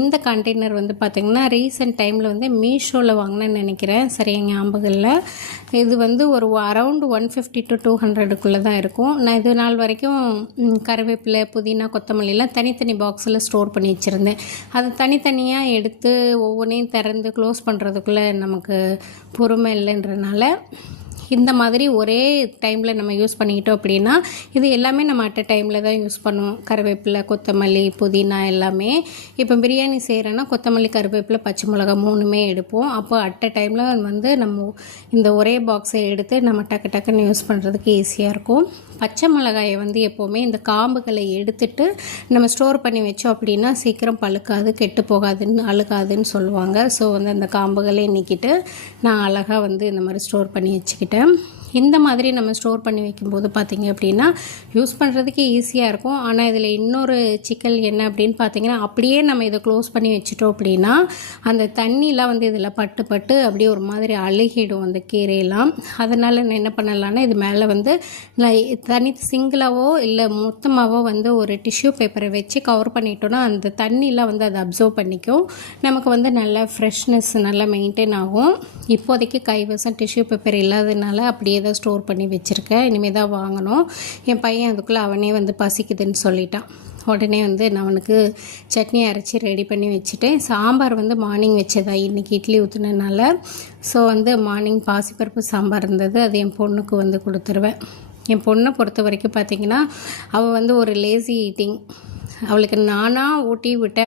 இந்த கண்டெய்னர் வந்து பார்த்திங்கன்னா ரீசெண்ட் டைமில் வந்து மீஷோவில் வாங்கினேன்னு நினைக்கிறேன், சரியா ஞாபகம் இல்லை. இது வந்து ஒரு அரவுண்டு 150 to 200க்குள்ளே தான் இருக்கும். நான் இது நாள் வரைக்கும் கருவேப்பிலை, புதினா, கொத்தமல்லிலாம் தனித்தனி பாக்ஸில் ஸ்டோர் பண்ணி வச்சுருந்தேன். அது தனித்தனியாக எடுத்து ஒவ்வொன்றையும் திறந்து க்ளோஸ் பண்ணுறதுக்குள்ளே நமக்கு பொறுமை இல்லைன்றனால இந்த மாதிரி ஒரே டைமில் நம்ம யூஸ் பண்ணிக்கிட்டோம் அப்படின்னா, இது எல்லாமே நம்ம அட் அ டைமில் தான் யூஸ் பண்ணுவோம். கருவேப்பிலை, கொத்தமல்லி, புதினா எல்லாமே. இப்போ பிரியாணி செய்கிறோன்னா கொத்தமல்லி, கருவேப்பிலை, பச்சை மிளகா 3மே எடுப்போம். அப்போ அட் அ டைமில் வந்து நம்ம இந்த ஒரே பாக்ஸை எடுத்து நம்ம டக்கு டக்குன்னு யூஸ் பண்ணுறதுக்கு ஈஸியாக இருக்கும். பச்சை மிளகாயை வந்து எப்போவுமே இந்த காம்புகளை எடுத்துட்டு நம்ம ஸ்டோர் பண்ணி வச்சோம் அப்படின்னா சீக்கிரம் பழுக்காது, கெட்டு போகாதுன்னு, அழுகாதுன்னு சொல்லுவாங்க. ஸோ வந்து அந்த காம்புகளே நீக்கிட்டு நான் அழகாக வந்து இந்த மாதிரி ஸ்டோர் பண்ணி வச்சுக்கிட்டேன். இந்த மாதிரி நம்ம ஸ்டோர் பண்ணி வைக்கும்போது பார்த்திங்க அப்படின்னா யூஸ் பண்ணுறதுக்கு ஈஸியாக இருக்கும். ஆனால் இதில் இன்னொரு சிக்கல் என்ன அப்படின்னு பார்த்திங்கன்னா, அப்படியே நம்ம இதை க்ளோஸ் பண்ணி வச்சுட்டோம் அப்படின்னா அந்த தண்ணிலாம் வந்து இதில் பட்டு பட்டு அப்படியே ஒரு மாதிரி அழுகிடும் அந்த கீரையெல்லாம். அதனால் நான் என்ன பண்ணலான்னா, இது மேலே வந்து நான் தனி சிங்கிளாவோ இல்லை மொத்தமாகவோ வந்து ஒரு டிஷ்யூ பேப்பரை வச்சு கவர் பண்ணிட்டோன்னா அந்த தண்ணிலாம் வந்து அதை அப்சர்வ் பண்ணிக்கும். நமக்கு வந்து நல்லா ஃப்ரெஷ்னஸ் நல்லா மெயின்டைன் ஆகும். இப்போதைக்கு கைவசம் டிஷ்யூ பேப்பர் இல்லாததுனால அப்படியே தான் ஸ்டோர் பண்ணி வச்சுருக்கேன். இனிமேல் தான் வாங்கணும். என் பையன் அதுக்குள்ளே அவனே வந்து பசிக்குதுன்னு சொல்லிட்டான். உடனே வந்து நான் அவனுக்கு சட்னி அரைச்சி ரெடி பண்ணி வச்சுட்டேன். சாம்பார் வந்து மார்னிங் வச்சதா, இன்றைக்கி இட்லி ஊற்றுனதுனால. ஸோ வந்து மார்னிங் பாசிப்பருப்பு சாம்பார் இருந்தது, அது என் பொண்ணுக்கு வந்து கொடுத்துருவேன். என் பொண்ணை பொறுத்த வரைக்கும் பார்த்திங்கன்னா அவள் வந்து ஒரு லேசி ஈட்டிங். அவளுக்கு நானாக ஊட்டி விட்டேன்